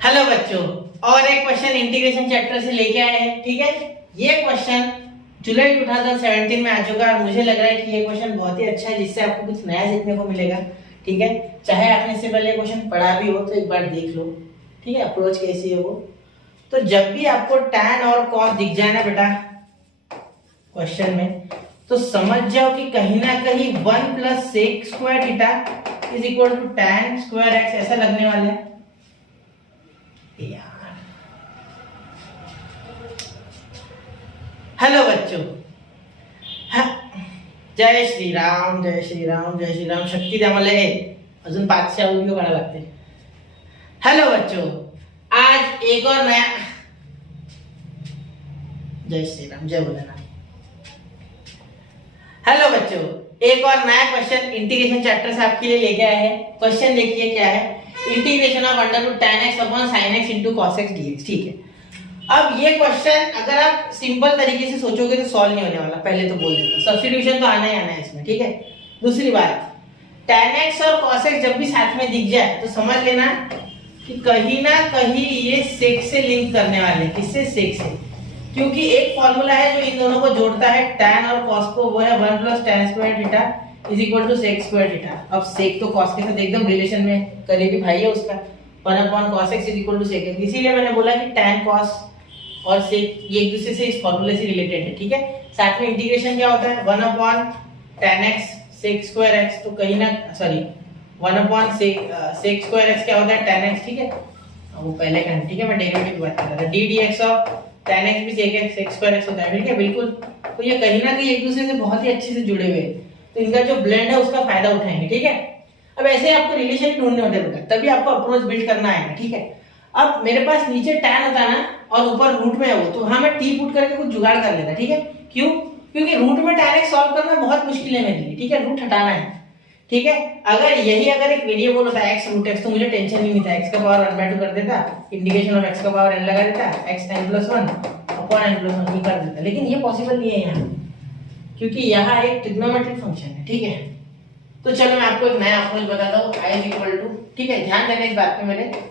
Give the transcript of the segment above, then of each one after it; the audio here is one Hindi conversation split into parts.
हेलो बच्चों, और एक क्वेश्चन इंटीग्रेशन चैप्टर से लेके आए हैं। ठीक है, ये क्वेश्चन जुलाई 2017 में आ चुका है और मुझे लग रहा है कि ये क्वेश्चन बहुत ही अच्छा है, जिससे आपको कुछ नया सीखने को मिलेगा। ठीक है, चाहे आपने इससे पहले क्वेश्चन पढ़ा भी हो तो एक बार देख लो। ठीक है, अप्रोच कैसी है वो। तो जब भी आपको tan और cos दिख जाए ना बेटा क्वेश्चन में, तो समझ जाओ कि कहीं ना कहीं 1 + sec square theta is equal to tan square x ऐसा लगने वाला है यार। हेलो बच्चों, जय श्री राम, जय श्री राम, जय श्री राम। शक्ती द्या मला हे अजून 500 व्हिडिओ काढावे लागते। हेलो बच्चों, आज एक और नया, जय श्री राम, जय भोलेनाथ। हेलो बच्चों, एक और नया क्वेश्चन इंटीग्रेशन चैप्टर से आपके लिए लेके आए हैं। क्वेश्चन देखिए क्या है, integration of √tan x upon sin x into cos x dx। ठीक है, अब ये क्वेश्चन अगर आप सिंपल तरीके से सोचोगे तो सॉल्व नहीं होने वाला, पहले तो बोल देता हूं। सब्स्टिट्यूशन तो आना ही आना है इसमें। ठीक है, दूसरी बात, tan x और cos x जब भी साथ में दिख जाए तो समझ लेना कि कहीं ना कहीं ये sec से लिंक करने वाले हैं। किससे? sec से, क्योंकि एक फॉर्मूला है जो इन दोनों को जोड़ता है tan और cos को, वो है 1 + tan square theta is equal to sec square theta. अब sec तो cos के साथ एकदम रिलेशन में करीबी भाई है उसका, 1 cos x is equal to sec। इसीलिए मैंने बोला कि tan cos और sec ये एक दूसरे से इस फॉर्मूले से रिलेटेड है। ठीक है, साथ में इंटीग्रेशन क्या होता है, 1 tan x sec square x, तो कहीं ना सॉरी 1 sec स्क्वायर x क्या होता है, tan x। ठीक है, वो पहले का। ठीक है, मैं डेरिवेटिव की बात कर रहा था। d dx of tan x भी sec स्क्वायर x होता है। ठीक है, बिल्कुल। तो ये कहीं ना कहीं एक दूसरे से बहुत ही अच्छे से जुड़े हुए हैं, तो इनका जो ब्लेंड है उसका फायदा उठाएंगे। ठीक है, अब ऐसे आपको रिलेशन ढूंढने होते हैं बेटा, तभी आपको अप्रोच बिल्ड करना आएगा। ठीक है, अब मेरे पास नीचे tan होता ना और ऊपर रूट में है वो, तो हाँ मैं t पुट करके कुछ जुगाड़ कर लेता। ठीक है, क्यों? क्योंकि रूट में tan x सॉल्व करना बहुत मुश्किल है मेरे लिए। ठीक है, रूट हटाना है। ठीक है, अगर एक वेरिएबल होता x √x तो मुझे टेंशन ही नहीं था, x का पावर 1/2 कर देता, इंटीग्रेशन ऑफ x का पावर n लगा देता, x n + 1 अपॉन n + 1 ही कर देता। लेकिन ये पॉसिबल नहीं है यहाँ, क्योंकि यहाँ एक ट्रिग्नोमेट्रिक फंक्शन है। ठीक है, तो चलो मैं आपको एक नया अप्रोच बताता हूँ, i इक्वल टू। ठीक है, ध्यान देना इस बात पे,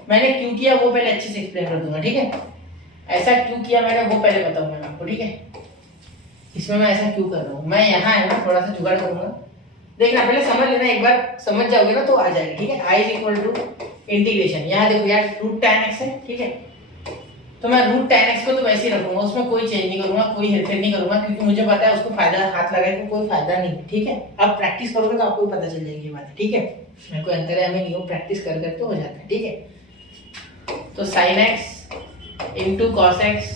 मैंने क्यों किया वो पहले अच्छे से एक्सप्लेन कर दूंगा। ठीक है, ऐसा क्यों किया मैंने वो पहले बताऊंगा मैं आपको। ठीक है, इसमें मैं ऐसा क्यों कर रहा हूँ, मैं यहाँ है ना थोड़ा सा जुगाड़ करूंगा, देखना पहले समझ लेना, एक बार समझ जाओगे ना तो आ जाएगा। ठीक है, i इक्वल टू इंटीग्रेशन, यहाँ देखो यार √tan x है। ठीक है, तो मैं √tan x को तो वैसे ही रखूंगा, उसमें कोई चेंज नहीं करूंगा, कोई हेरफेर नहीं करूंगा, क्योंकि मुझे पता है उसको फायदा हाथ लगाए तो कोई फायदा नहीं। ठीक है, अब प्रैक्टिस करोगे तो आपको पता चल जाएगी ये बात। ठीक है, मैं कोई अंतर है नहीं हो, प्रैक्टिस कर करके हो जाता है। ठीक है, तो sin x into cos x,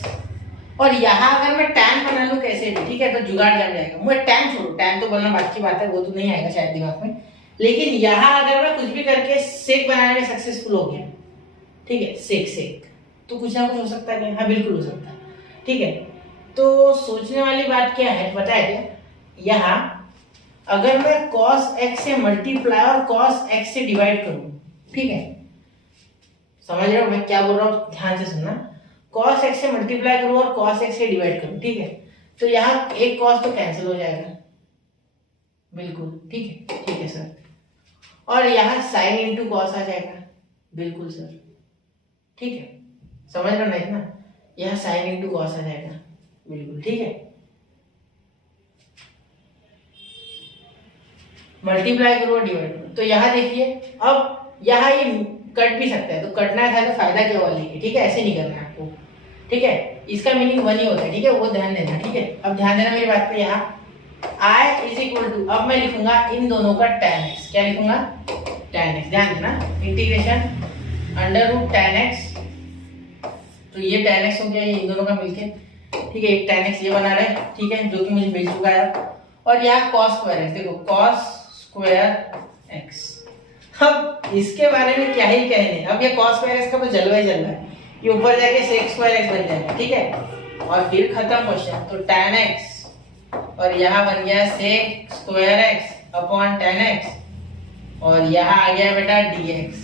और यहाँ अगर मैं tan बना लूं कैसे भी, ठीक है, तो जुगाड़ जम जाएगा। मुझे tan छोड़ो, tan तो बोलना बात की बात है, वो तो नहीं आएगा शायद दिमाग में, लेकिन यहाँ अगर मैं कुछ भी करके sec बनाने में सक्सेसफुल हो गया, ठीक है, sec तो कुछ ना कुछ हो सकता है क्या? हाँ बिल्कुल हो सकता है। ठीक है, तो सोचने वाली बात क्या है पता है क्या, यहाँ अगर मैं cos x से मल्टीप्लाई और cos x से डिवाइड करूं, ठीक है, समझ रहे हो मैं क्या बोल रहा हूँ, ध्यान से सुनना, cos x से मल्टीप्लाई करूं और cos x से डिवाइड करूं, ठीक है, तो यहाँ एक cos तो कैंसिल हो जाएगा, बिल्कुल। ठीक है सर, और यहाँ sin इंटू cos आ जाएगा, बिल्कुल सर। ठीक है, समझ रहे हो ना इतना, यहाँ sin इंटू cos आ जाएगा, बिल्कुल। ठीक है, मल्टीप्लाई करो और डिवाइड करो, तो यहाँ देखिए, अब यहाँ ये कट भी सकता है, तो कटना था तो फायदा क्या वाली है। ठीक है, ऐसे नहीं करना है आपको। ठीक है, इसका मीनिंग 1 ही होता है। ठीक है, वो ध्यान देना। ठीक है, अब ध्यान देना मेरी बात पे, यहाँ i इज इक्वल टू, अब मैं लिखूंगा इन दोनों का tan x, क्या लिखूंगा, tan x, ध्यान देना, इंटीग्रेशन √tan x, तो ये tan x हो गया इन दोनों का मिलके। ठीक है, एक tan x ये बना रहे, ठीक है, जो कि मुझे मिल चुका है, और यहाँ cos स्क्वायर x, देखो cos स्क्वायर x। अब इसके बारे में क्या ही कहने, अब ये cos स्क्वायर x का तो जलवा ही जलवा है, ये ऊपर जाके sec स्क्वायर x बन जाएगा। ठीक है, और फिर खत्म क्वेश्चन, तो tan x और यहाँ बन गया sec square x upon tan x, और यहाँ आ गया बेटा dx।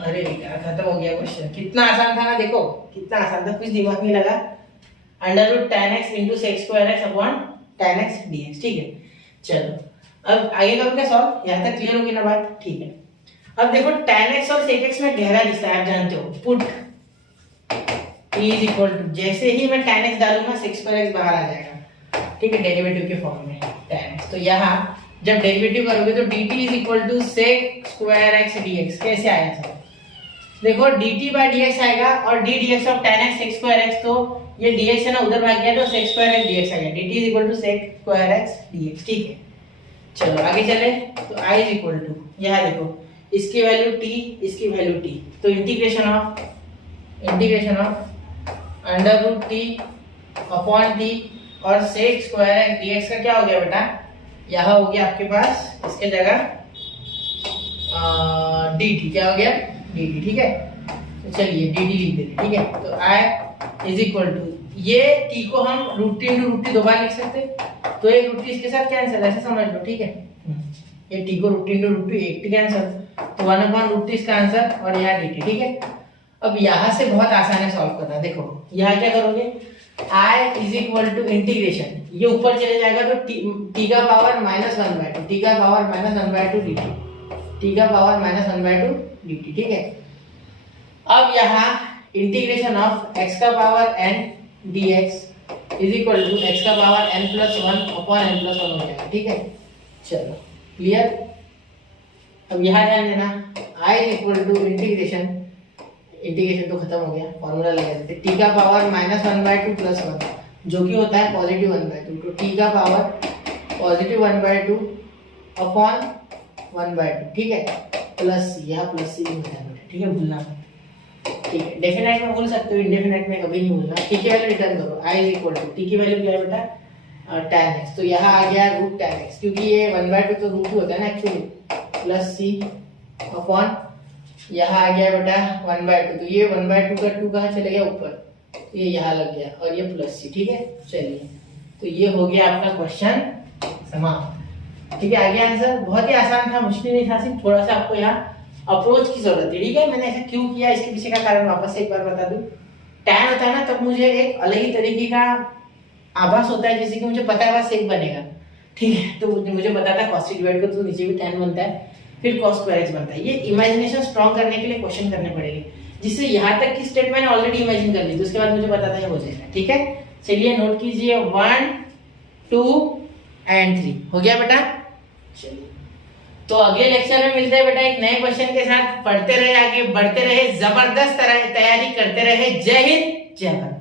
अरे बेटा खत्म हो गया क्वेश्चन, कितना आसान था ना, देखो कितना आसान था, कुछ दिमाग नहीं लगा, √tan x into sec square x upon tan x dx। ठीक है, चलो अब आगे करो क्या सॉल्व, यहाँ तक क्लियर होगी ना बात। ठीक है, अब देखो tan x और sec x में गहरा दिखता है, आप जानते हो, put t is equal to, जैसे ही मैं tan x डालूंगा sec स्क्वायर x बाहर आ जाएगा, ठीक है, डेरिवेटिव के फॉर्म में tan x। तो यहाँ जब डेरिवेटिव करोगे तो dt is equal to sec square x dx, कैसे आया सर? देखो dt बाय dx आएगा और d dx of tan x sec square x, तो ये dx है ना उधर भाग गया तो sec स्क्वायर x dx आ गया, dt is equal to sec square x dx, ठीक है। चलो आगे चले, तो i इज इक्वल टू, यहाँ देखो इसकी वैल्यू t, इसकी वैल्यू t, तो integration of under root T upon T और sec स्क्वायर x dx का क्या हो गया बेटा, यहाँ हो गया आपके पास इसके जगह dt, क्या हो गया dt, ठीक है। तो चलिए dt लिख देते, ठीक है। तो i इज इक्वल टू, ये t को हम root T into root T दो बार लिख सकते, तो एक रूट टी इसके साथ कैंसिल, ऐसे समझ लो, ठीक है। ये t को root T into root T एक टी कैंसिल, तो 1 अपॉन रूट टी इसका आंसर और यहाँ dt, ठीक है। अब यहाँ से बहुत आसान है सॉल्व करना, देखो यहाँ क्या करोगे, i is equal to integration, ये ऊपर चले जाएगा तो t का पावर -1/2, t का पावर -1/2 dt, t का पावर -1/2 dt, ठीक है। अब यहाँ इंटीग्रेशन ऑफ x का power n dx is equal to x का पावर n+1 अपॉन n+1 हो जाएगा, ठीक है। चलो क्लियर। अब यहाँ ध्यान देना, i is equal to integration तो खत्म हो गया, फॉर्मूला लगा देते, t का पावर -1/2 + 1 जो कि होता है पॉजिटिव 1/2, तो t का पावर पॉजिटिव 1/2 अपॉन 1/2, ठीक है, प्लस यहाँ प्लस सी होता है, ठीक है, भूलना, ठीक है। डेफिनेट में भूल सकते हो, इंडेफिनेट में कभी नहीं भूलना। t की वैल्यू रिटर्न करो, i is equal to, t की वैल्यू क्या है बेटा, tan x, तो यहाँ आ गया रूट tan x, क्योंकि ये 1/2 तो रूट होता है ना एक्चुअली, प्लस सी अपॉन यहाँ आ गया बेटा 1/2, तो ये 1/2 का 2 कहाँ चले गया ऊपर, तो ये यहाँ लग गया और ये प्लस सी, ठीक है। चलिए तो ये हो गया आपका क्वेश्चन समाप्त, ठीक है। आगे आंसर बहुत ही आसान था, मुश्किल नहीं था, सिर्फ थोड़ा सा आपको यहाँ अप्रोच की जरूरत है, ठीक है। मैंने ऐसा क्यों किया, इसके पीछे का कारण वापस से एक बार बता दूं। टैन होता है ना, तब मुझे एक अलग ही तरीके का आभास होता है, जैसे कि मुझे पता है वहां सेक बनेगा, ठीक है, तो मुझे पता था cos डिवाइड कर तो नीचे भी tan बनता है, फिर cos स्क्वायर x बनता है। ये इमेजिनेशन स्ट्रॉन्ग करने के लिए क्वेश्चन करने पड़ेंगे, जिससे यहाँ तक की स्टेट मैंने ऑलरेडी इमेजिन कर ली, तो उसके बाद मुझे पता था ये हो जाएगा, ठीक है। चलिए नोट कीजिए 1 2 एंड 3 हो गया बेटा। चलिए तो अगले लेक्चर में मिलते हैं बेटा एक नए क्वेश्चन के साथ। पढ़ते रहे, आगे बढ़ते रहे, जबरदस्त तैयारी करते रहे। जय हिंद, जय भारत।